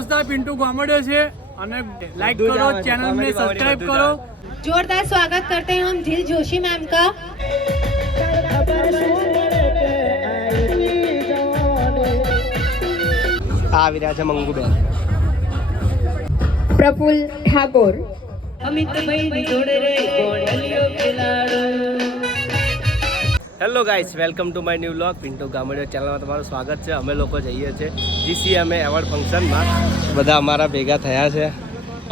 દોસ્તા પિન્ટુ ગામડિયો છે અને लाइक करो चैनल में सब्सक्राइब करो। जोरदार स्वागत करते हैं हम झील जोशी मैम का। Manguben Prafull Thakur, hello guys, welcome to my new vlog. Pintu Gamdiya ચેનલમાં તમારું સ્વાગત છે. અમે લોકો જઈએ છીએ GCMA એવોર્ડ ફંક્શનમાં. બધા અમારા ભેગા થયા છે.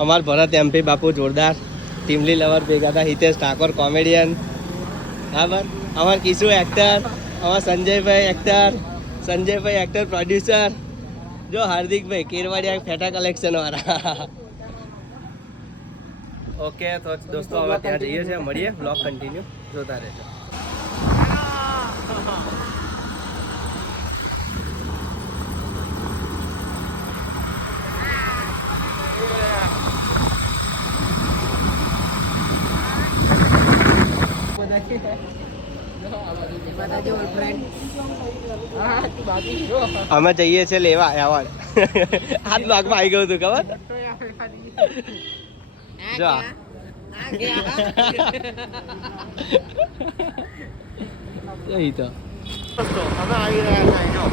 અમાર ભરત MP બાપુ જોરદાર, ટીમલી લવર ભેગા હતા, હિતેશ ઠાકોર કોમેડિયન, બરાબર, અમાર કિશુ એક્ટર, અમાર સંજયભાઈ એક્ટર પ્રોડ્યુસર, જો હાર્દિકભાઈ કેરવાડિયા ફેટા કલેક્શન વાળા. ઓકે તો દોસ્તો હવે ત્યાં જઈએ છીએ, મળીએ, વ્લોગ કન્ટિન્યુ જોતા રહેજો. અમે જઈએ છીએ લેવા એવોર્ડ. હાથ ભાગમાં આવી ગયું હતું ખબર જો એ તો અમે આવી રહ્યા હતા.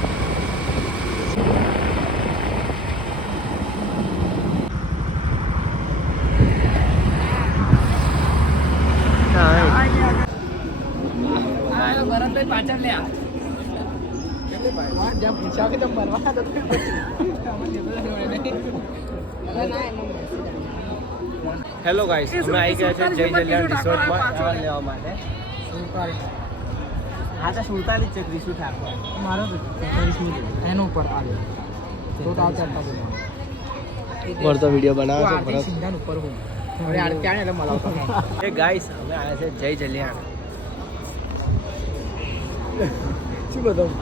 હેલો ગાઈસ, અમે આવી ગયા છે જય જલિયાણ રિસોર્ટમાં એવોર્ડ લેવા માટે. હા તો 47 છે કિશુ ઠાકોર મારો તો 45 એનો ઉપર આવે તો ચાલતા બોલતો વિડિયો બનાવે છે ભરત સિંધાન ઉપર હું હવે આ ક્યાં એટલે મલાવતો. એ ગાઈસ, અમે આવ્યા છે જય જલિયાણ. શું બતાવું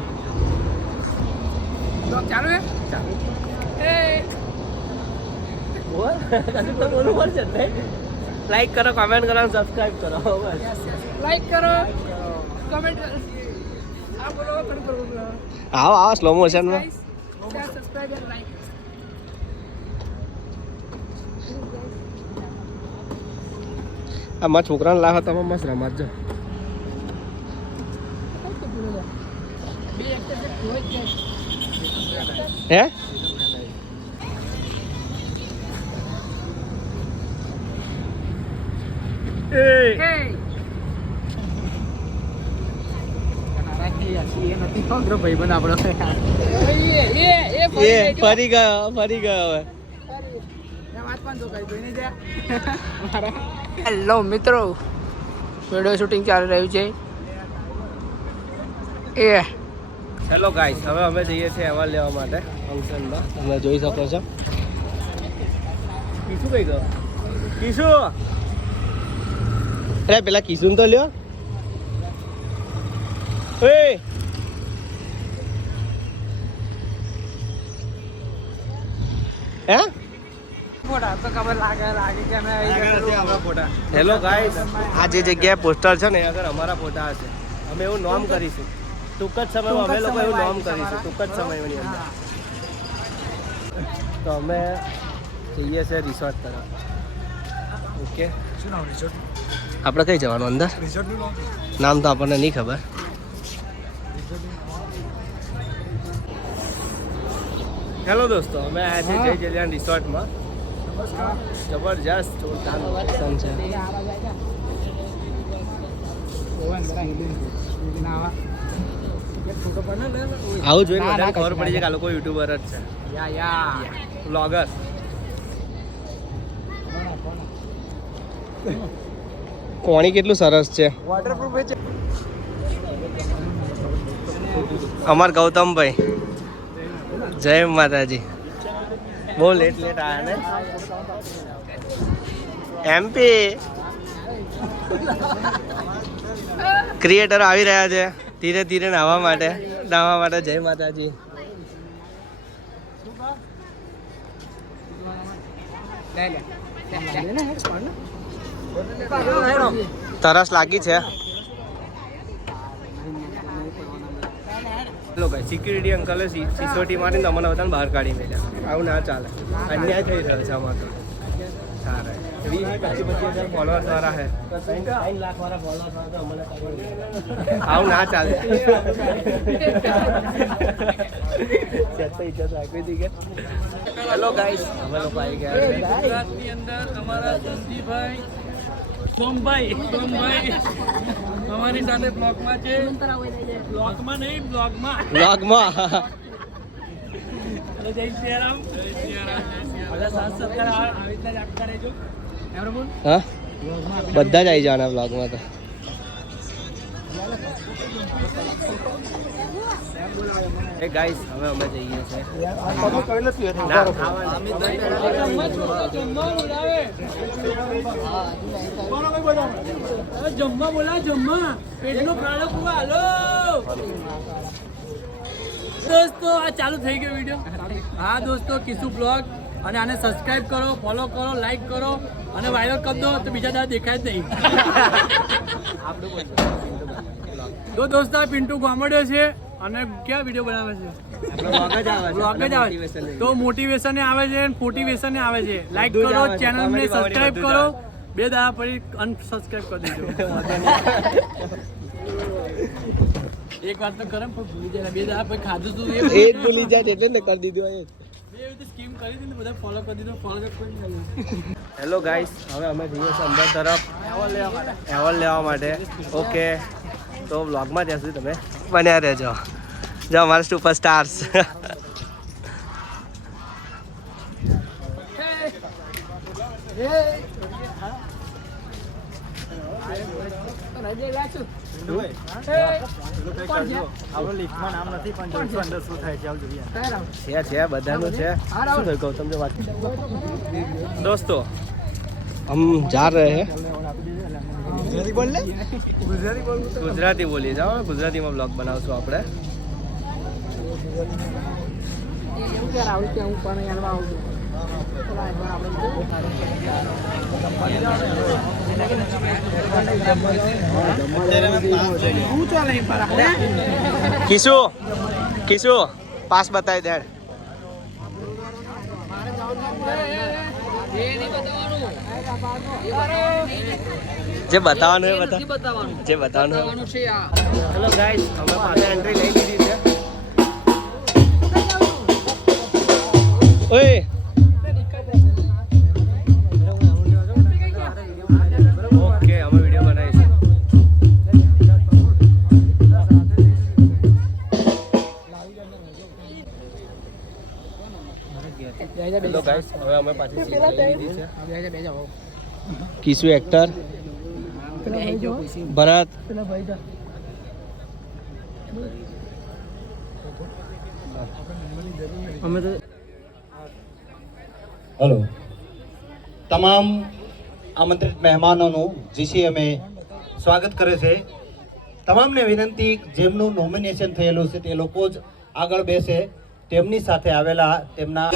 ચાલુ હે ચાલુ એ બોલ કશું તો બોલવું પડશે ને. લાઈક કરો, કમેન્ટ કરો, સબસ્ક્રાઇબ કરો. लाइक करो कमेंट આવો આવો સ્લો મોશનમાં. Subscribe and like. આ મારા છોકરાને લાવો તમે મસ્ત રમત જો. હે ફરી ગયો હવે. હેલો મિત્રો, વિડિયો શૂટિંગ ચાલી રહ્યું છે. હેલો ગાઈસ, હવે અમે જઈએ છીએ એવોર્ડ લેવા માટે ફંક્શનમાં. તમે જોઈ શકો છો. કિશુ કઈ ગયો? કિશુ અરે પેલા કિશુને તો લ્યો. હેલો ગાઈસ, આ જે જગ્યાએ પોસ્ટર છે ને અગર અમારા ફોટા હશે, અમે એવું નોમ કરીશું ટૂંક જ સમયમાં. અમે લોકો એવું નોમ કરીશું ટૂંક જ સમયની અંદર. તો અમે જઈએ છીએ રિસોર્ટ તરફ. ઓકે, શું નામ રિસોર્ટ? આપણે કઈ જવાનું અંદર? નામ તો આપણને નહીં ખબર. હેલો દોસ્તો, અમે આવ્યા છીએ જય જલિયાણ રિસોર્ટમાં. જબરજસ્ત જોરદાર લોકેશન છે. આવું જોઈને બધાને ખબર પડી છે કે આ લોકો યુટ્યુબર જ છે, વ્લોગર. પાણી કેટલું સરસ છે. અમાર ગૌતમભાઈ, જય માતાજી. બહુ લેટ આવ્યા ને. MP ક્રિએટરો આવી રહ્યા છે ધીરે ધીરે નાહવા માટે. જય માતાજી. તરસ લાગી છે. લોકો સિક્યુરિટી અંકલે સિસોટી મારીને અમને બધાને બહાર કાઢી મેળ્યા. આવું ના ચાલે, અન્યાય થઈ રહ્યો છે આમાં તો. સારા 20-25,000 ફોલોઅર્સ વાળા છે, 3 લાખ વાળા ફોલોઅર્સ વાળા તો અમને કાઢી મેળ્યા. આવું ના ચાલે. હેલો ગાઈસ, અમે લોકો આવી ગયા છે ગુજરાતની અંદર. અમારા સંદીપભાઈ સોમભાઈ અમારી સાથે બ્લોગમાં છે. બ્લોગમાં નહીં, બ્લોગમાં. જય સિયારામ. હા, બધા જ આવી જવાના બ્લોગમાં તો. એ ગાઈસ, હવે અમે જઈએ છીએ. જમવા બોલા, જમવા પેટનો ખાડો કુવા. હાલો દોસ્તો, આ ચાલુ થઈ ગયો વિડીયો. હા દોસ્તો, કિશુ બ્લોગ, અને આને સબસ્ક્રાઇબ કરો, ફોલો કરો, લાઈક કરો અને વાયરલ કરી દો તો બીજા દાદા દેખાય જ નહીં. તો દોસ્તો, પિન્ટુ ગામડ્યો છે અને ક્યાં વિડીયો બનાવે છે? બ્લોગ જ આવે. તો મોટિવેશન આવે છે, મોટિવેશન આવે છે. લાઈક કરો, ચેનલને સબસ્ક્રાઇબ કરો. 2 દાડા પછી અનસબસ્ક્રાઇબ કરી દેજો. એક વાર તો કરમ પણ ભૂલી જાય. 2 દાડા પછી ખાધું તું એ જ ભૂલી જાય એટલે ને કરી દીધું. સ્કીમ કરી દીધી, બધા ફોલો કરી દીધો. ફોલો કોઈ નહીં. હેલો ગાઈસ, હવે અમે જઈએ છીએ અંદર તરફ એવોર્ડ લેવા માટે. ઓકે, તો વ્લોગમાં ત્યાં સુધી તમે બન્યા રહેજો. જો અમારા સુપરસ્ટાર્સ. છે બધાનું છે. શું થયું ગૌતમ જો વાત. दोस्तों, हम जा रहे हैं. गुजराती बोलिए जाओ. गुजरातीમાં બ્લોગ બનાવશું આપણે. કિશુ પાસ બતાવી દે. જે બતાવવાનું હોય જે બતાવવાનું છે. હેલો ગાઈસ, અમે પાસે એન્ટ્રી લઈ લીધી છે. ઓય ઓકે, અમે વિડીયો બનાવીશું. હેલો ગાઈસ, હવે અમે પાછી સીટ લઈ લીધી છે. કિશુ એક્ટર, ભરત અમે તો. હેલો, તમામ આમંત્રિત મહેમાનોનું GCMA સ્વાગત કરે છે. તમામને વિનંતી, જેમનું નોમિનેશન થયેલું છે તે લોકો જ આગળ બેસે. તેમની સાથે આવેલા તેમના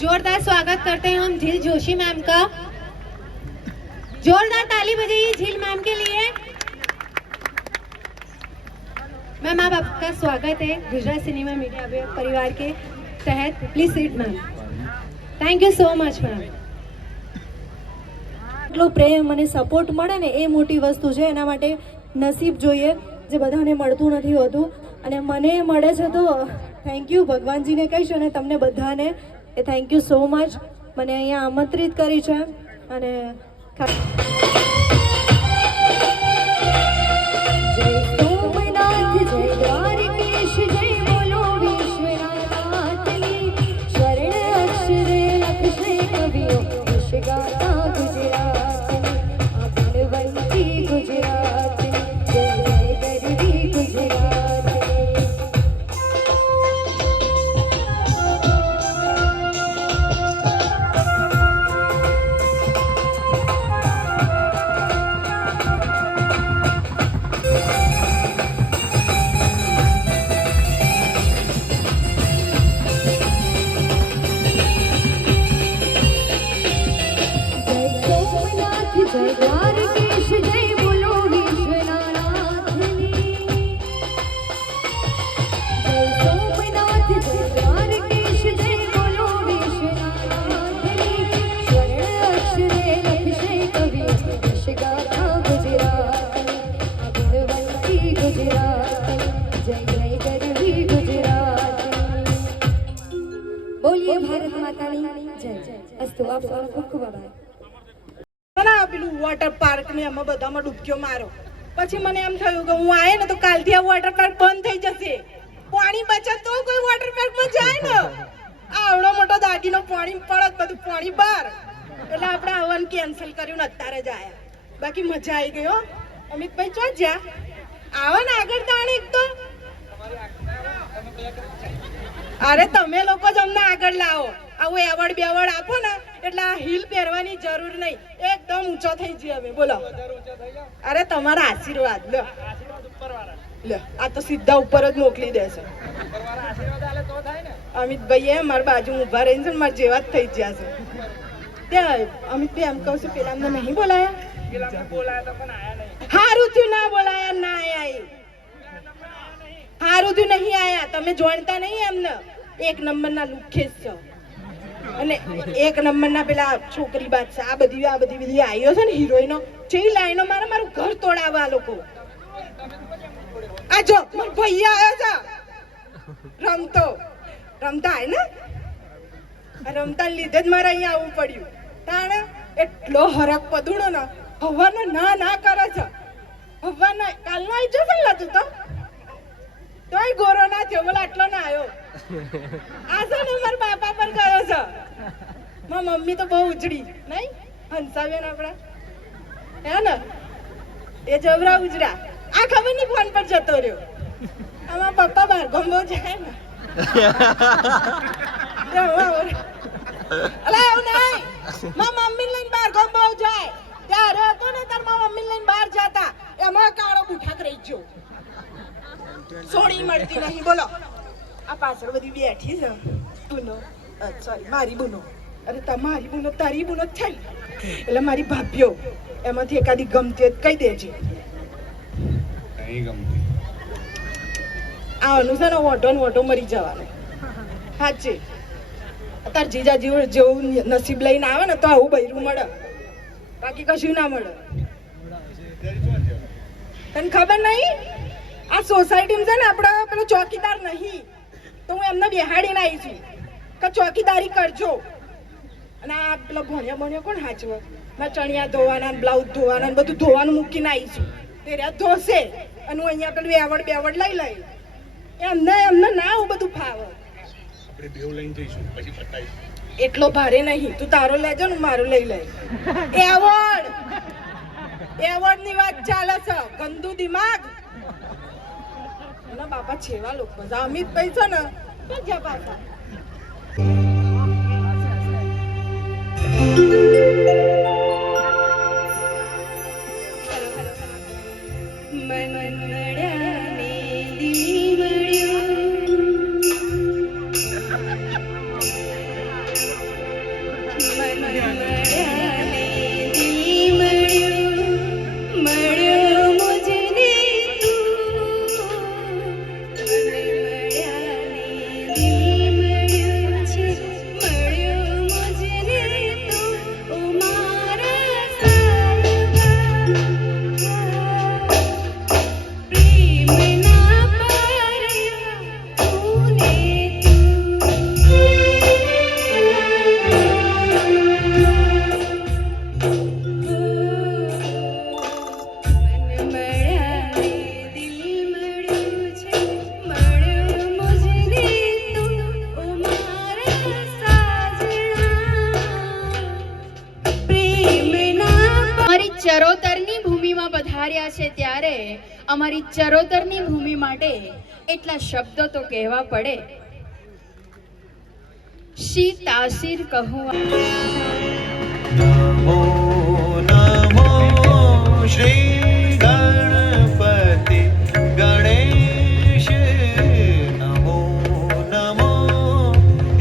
जोरदार स्वागत करते हैं हम झील जोशी मैम का. जोरदार ताली बजाइए झील मैम के लिए. मैम, आप आपका स्वागत है गुजरात सिनेमा मीडिया परिवार के तहत. Please seat ma'am. Thank you so much ma'am. એટલો પ્રેમ અને સપોર્ટ મળે ને એ મોટી વસ્તુ છે. એના માટે નસીબ જોઈએ, જે બધાને મળતું નથી હોતું, અને મને મળે છે તો થેન્ક યુ ભગવાનજીને કહીશ, અને તમને બધાને એ થેન્ક યુ સો મચ. મને અહીંયા આમંત્રિત કરી છે અને દ્વારકેશ જય બોલો વિશ્વનાથની સ્વર્ણ અક્ષરે લખશે કવિ યશગાથા ગુજરાતની આ ગુણવંતી ગુજરાતની જય જય ગરવી ગુજરાતની બોલીએ ભારત માતાની જય અસ્તુ આપ સૌનો ખૂબ ખૂબ આભાર. ના પેલું વોટર પાર્ક ને એમાં બધામાં ડૂબક્યો મારો. પછી મને એમ થયું કે હું આયે ને તો કાલથી આ વોટર પાર્ક બંધ થઈ જશે. પાણી બચત તો કોઈ વોટર પાર્ક માં જાય ને. આવડો મોટો દાદીનો પાણી પડત બધું પાણી બહાર. એટલે આપણે આવવાનું કેન્સલ કર્યું ને અત્યારે જ આયા. બાકી મજા આવી ગઈ હો. અમિતભાઈ ચો જ્યાં આવો ને આગળ તાણે એક તો. અરે તમે લોકો જ અમને આગળ લાવો. આવું એવોર્ડ બેવોર્ડ આપો ને એટલે આ હીલ પહેરવાની જરૂર નહીં. એકદમ ઊંચો થઈ જઈએ અમે. બોલો. અરે તમારા આશીર્વાદ લો લો. આ તો સીધા ઉપર જ મોકલી દેશે. અમિતભાઈ એમ મારી બાજુ ઊભા રહીને છે ને મારા જેવા જ થઈ ગયા છે. ત્યાં અમિતભાઈ એમ કહું છું પેલા અમને નહીં બોલાયા. હારું થયું ના બોલાયા ના આયા. હારું થયું નહીં આયા. તમે જાણતા નહીં એમને. એક નંબરના લુખેસ છો અને એક નંબરના પેલા છોકરી બાદ છે. આ બધી આઈઓ છે ને હિરોઈનો જે લાઈનો મારું ઘર તોડાવવા આ લોકો. આ જો મારો ભાઈ આવ્યો છે રમતા આય ને રમતા લીધે જ મારે અહીંયા આવવું પડ્યું. તાણે એટલો હરક પદુણો ને હવાનો ના કરે છે. હવાનો કાલનો આવી જશે ને તું તોય ગોરો ના થયો. બોલો આટલો ના આવ્યો. આ છે ને મારા બાપા પર ગયો છે. મારી મમ્મી તો બહુ ઉજળી નહીં હંસાબેન આપડા હે ને એ જબરા ઉજળા. આ ખબર નહીં ફોન પર જતો રહ્યો. આમાં પપ્પા બહાર ગમવો જાય ને અલા એવું નહીં. મારી મમ્મી લઈને બહાર ગમવો જાય. ત્યારે હતો ને તાર મારી મમ્મી લઈને બહાર જતા એમાં કાળો બુઠાક રહી ગયો. સોડી મળતી નહીં. બોલો આ પાછળ બધી બેઠી છે બુનો. સોરી મારી બુનો. અરે તમારી બુનો તારી બુનો જ છે એટલે મારી ભાભીઓ એમાંથી એકાદી ગમતી હોય કહી દેજે. આવવાનું છે ને વોટો મરી જવાનું. સાચે અત્યારે જીજાજી જેવું નસીબ લઈને આવે ને તો આવું બૈરું મળે. બાકી કશું ના મળે. તને ખબર નહીં આ સોસાયટીમાં છે ને આપણે પેલો ચોકીદાર નહીં તો હું એમને બેહાડીને આવી છું કે ચોકીદારી કરજો. અને આ પેલો ભણ્યો કોણ હાચવો મેં ચણિયા ધોવાના બ્લાઉઝ ધોવાના બધું ધોવાનું મૂકીને આવી છું. તે રહ્યા ધોશે અને હું અહીંયા પેલું એવોર્ડ લઈ એમને ના આવું બધું ફાવે. એટલો ભારે નહીં. તું તારો લેજો ને મારું લઈ લઈ. એવોર્ડ ની વાત ચાલે છે. ગંદુ દિમાગ ના બાપા છેવા લોકો. અમિતભાઈ છે ને જ્યાં પાછા ચરોતરની ભૂમિમાં પધાર્યા છે ત્યારે અમારી ચરોતરની ભૂમિ માટે એટલા શબ્દો તો કહેવા પડે. શી તાસીર કહું. નમો નમો શ્રી ગણપતિ ગણેશ. નમો નમો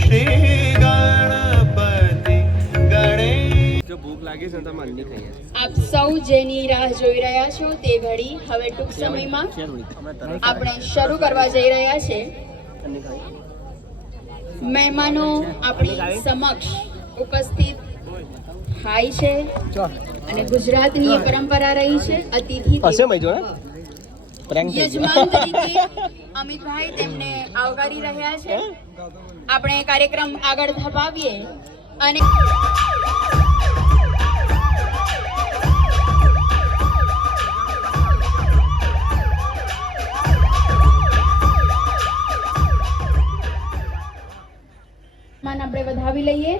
શ્રી ગણપતિ ગણેશ. જો ભૂખ લાગી છે તો માનની ખાઈએ. આપ સૌ જેની રાહ જોઈ રહ્યા છો તે ઘડી હવે ટૂંક સમયમાં આપણે શરૂ કરવા જઈ રહ્યા છે. મહેમાનો આપણી સમક્ષ ઉપસ્થિત થાય છે અને ગુજરાતની પરંપરા રહી છે અતિથિ હશે મજો યજમાન તરીકે અમિતભાઈ તેમને આવકારી રહ્યા છે. આપણે કાર્યક્રમ આગળ ધપાવીએ અને આપણે વધાવી લઈએ.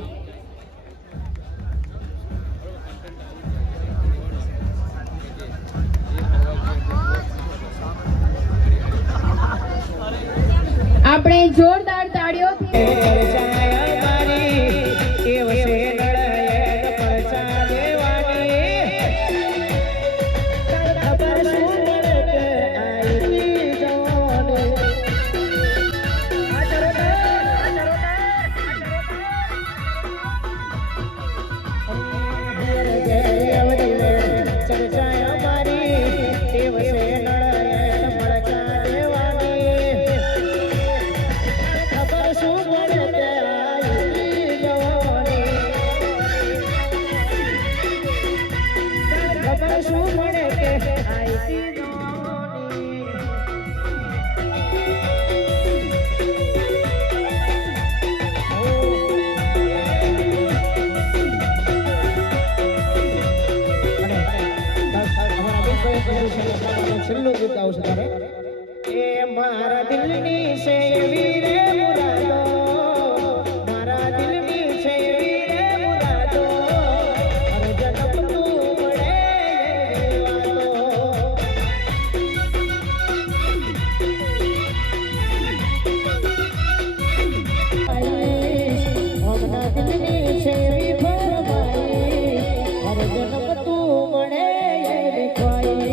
આપણે જોરદાર છેલ્લું ગીત આવશે તારે એ મારા દિલની છે વીરે મુરાદો, મારા દિલની છે વીરે મુરાદો, હર જન્મ તું મળે એવી વાતો. મારા દિલની છે વી ફરમાઈ, હર જન્મ તું મળે એવી ખ્વાઈ.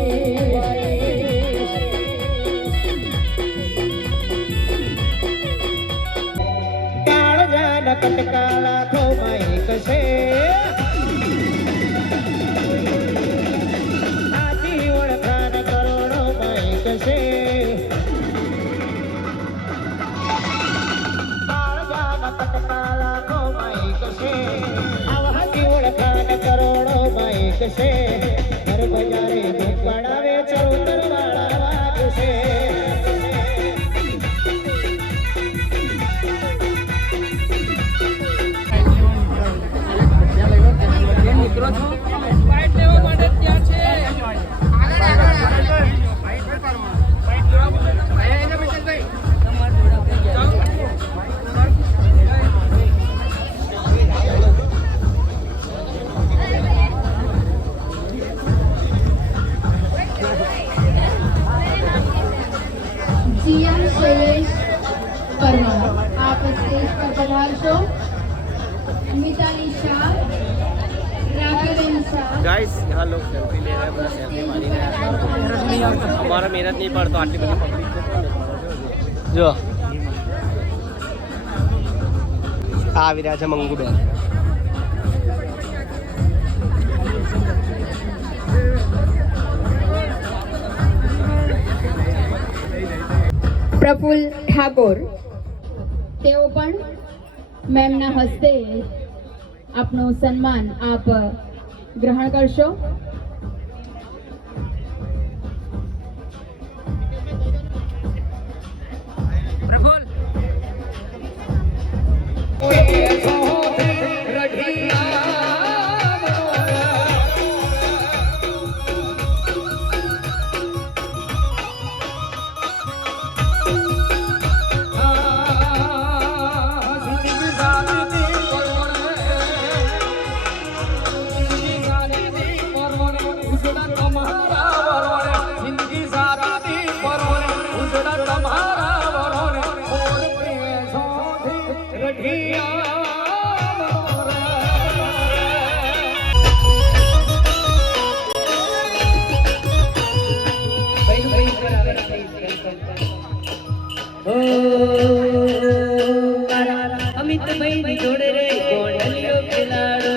કટકા લાખો માઈક છે, સાચી ઓળખાણ કરોડો માઈક છે. કટકા લાખો માઈક છે, સાચી ઓળખાણ કરોડો માઈક છે. હર બજારે દૂધ પડાવે ચરોતર વાળા વાગ છે. आप स्टेज पर पधारशो. मिताली शाह, राघवेंद्र शाह. गाइस यहाँ लोग सेल्फी ले रहे हैं, बड़ा सेल्फी मारी रहे हैं. हमारा मेहनत नहीं पड़ता आटली बड़ी पब्लिक जो આવી રહ્યા છે મંગુબેન. પ્રફુલ્લ ઠાકોર તેઓ પણ મેમના હસ્તે આપનું સન્માન આપ ગ્રહણ કરશો. અમિત ભાઈ જોડે રે કોડલિયો ખેલાડો,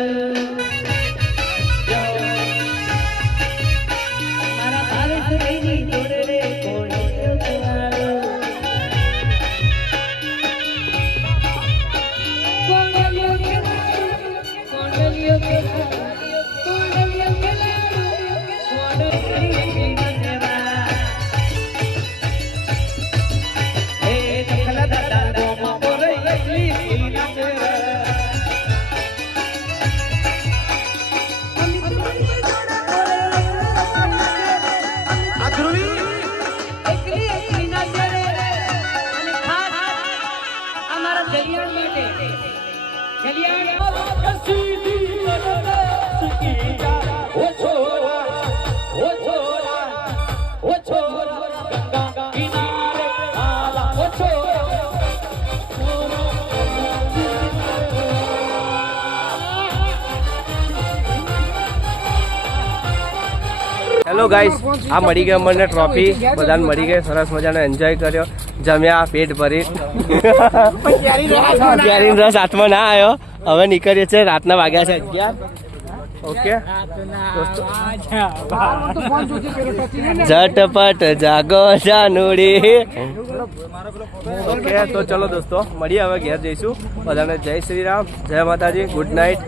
મારા ભાવેશ ભાઈ જોડે રે કોડલિયો ખેલાડો. હેલો ગાઈસ, આ મળી ગઈ અમને ટ્રોફી, બધાને મળી ગઈ, સરસ મજાનો એન્જોય કર્યો, જમ્યા પેટ ભરી. કેરીનો રસ હાથમાં ના આવ્યો. હવે નીકળીએ છીએ, રાતના વાગ્યા છે 11. ઓકે ઝટપટ જાગો જાનુડી. ઓકે તો ચલો દોસ્તો, મળીએ હવે ઘેર જઈશું. બધાને જય શ્રી રામ, જય માતાજી, ગુડ નાઇટ.